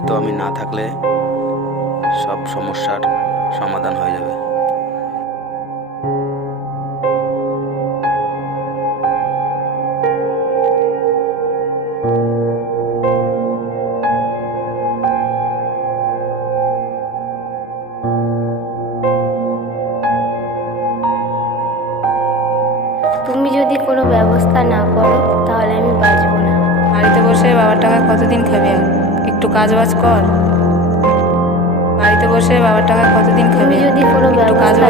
হয়তো আমি না থাকলে সব সমস্যার সমাধান হয়ে যাবে। তুমি যদি কোনো ব্যবস্থা না করো তাহলে আমি বাঁচবো না। বাড়িতে বসে বাবার টাকা কতদিন খাবে? একটু কাজ বাজ কর। বাড়িতে বসে বাবার টাকা কতদিন খাবে? তুমি যদি কোনো একটু কাজ ব্যবস্থা